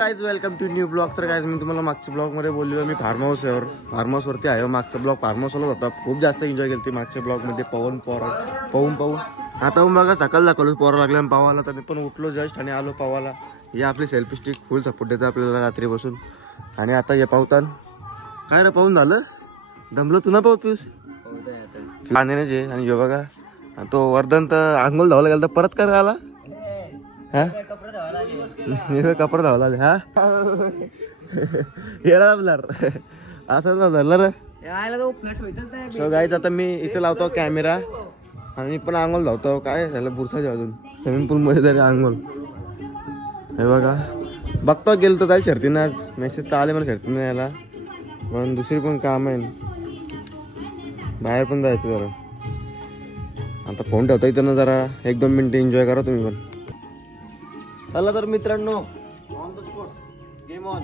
Guys welcome to new blog. तर guys मी तुम्हाला मागच्या ब्लॉग मध्ये बोललेलो मी फार्म हाऊस वरती आहे। मागचा ब्लॉग फार्म हाऊसला होता, खूप जास्त एन्जॉय केली मागच्या ब्लॉग मध्ये। पाहून आता बघा सकाळ दाखवलं पोरा लागल्या पावाला, तर पण उठलो जस्ट आणि आलो पावाला। ही आपली सेल्फी स्टिक फुल सपोर्ट देतं आपल्याला रात्री बसून। आणि आता हे पावतान काय रे पाहून झालं दमलो तुला पाहू पिऊस पाण्याने जे। आणि हे बघा तो वर्धन तर आंघोळ धावायला गेला, परत कर आला हा कपडे धावायला आले हा येणार आपल्यार असं धरलं रे। सो गाईज आता मी इथे लावतो कॅमेरा आणि मी पण आंघोळ धावतो। काय झालं बुरसाच्या अजून स्विमिंग पूल मध्ये तरी आंघोळ। हे बघा बघतो गेलो तर जाईल शर्तीनं, आज मेसेज तर आले मला शर्तीनं यायला, पण दुसरी पण काम आहे बाहेर पण जायचं जरा। आता फोन ठेवता इथं ना जरा 1-2 मिनिटं एन्जॉय करा तुम्ही पण। चला तर मित्रांनो on the spot game on.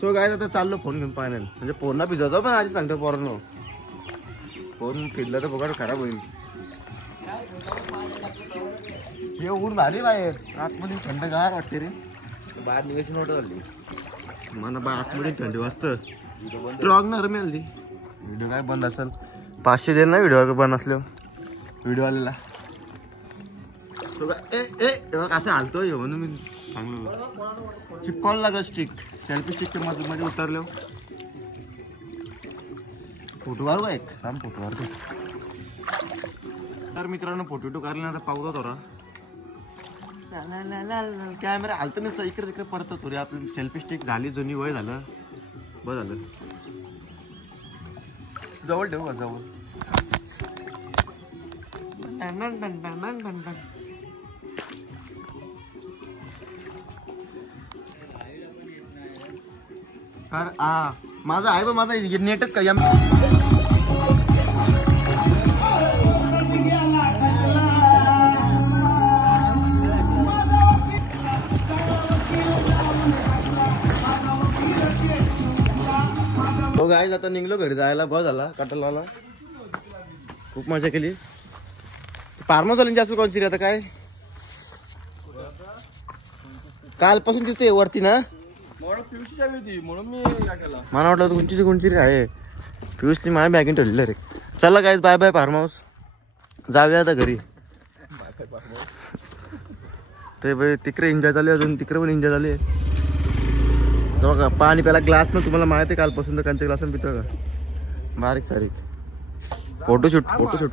So guys आता चाललो फोन घेऊन फायनल, म्हणजे फोन ना भिजवतो पण आधी सांगतो पोरांनो फोन फिरला तर बघा खराब होईल। हे ऊन भारी बाहेर, आतमध्ये थंडगार वाटते रे, बाहेर निघायची नोट झाली मला बा आतमध्ये थंडी वाजतं स्ट्रॉंग ना रमी आली। व्हिडिओ काय बंद असेल 500 दे ना व्हिडिओ बंद असल्यावर व्हिडिओ आलेला। असं हालतोय म्हणून मी सांगलो चिपकॉल लागा स्टिक सेल्फी स्टिकच्या मध्ये उतरलो फोटो काढू का एक थांब फोटो काढतो। तर मित्रांनो फोटो काढल्यानंतर पावतो थोडा कॅमेरा हालत नसतं इकडे तिकडे पडतो थोडी आपली सेल्फी स्टिक झाली जुनी वय झालं बस झालं। जवळ ठेवू का जवळ माझा आहे बा माझा नेटच का हो गाईज आता निघलो घरी जायला, बस झाला कटलाला खूप मजा केली। फार्म हाऊस जास्त कोणची रे आता काय कालपासून तिथे वरती ना म्हणून मी काय केला. मला वाटलं कोणची कोणची आहे पियुषची माझ्या बॅगेन ठेवलेलं रे. चला guys bye bye farm house. जाऊया आता घरी. ते बाई तिकडे एन्जॉय चालू आहे, अजून तिकडे पण एन्जॉय चालू आहे. बघा पाणी प्याला ग्लास ना, तुम्हाला माहिती आहे कालपासून तर कंचे ग्लास पितो का बारीक सारीक. फोटोशूट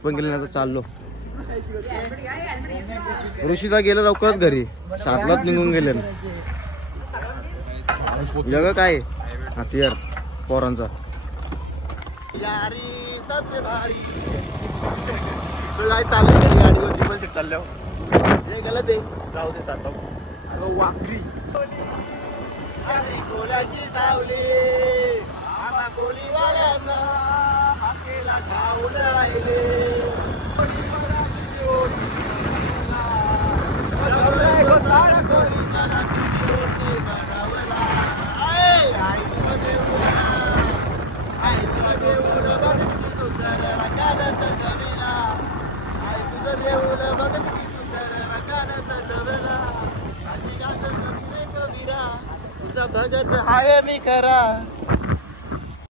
पण केले ना. आता चाललो. ऋषीचा गेला लवकरच घरी, 7लाच निघून गेले. जग काय हत्यार पोरांचा. काय चाललंय गाडीवरती पण चालल्यावर हे गेलं ते जाऊ दे आता. वाकरी कोल्याची सावली आम्हा कोलीवाल्यांना हाकेला खाऊन राहिले. भगत हाय मी खरा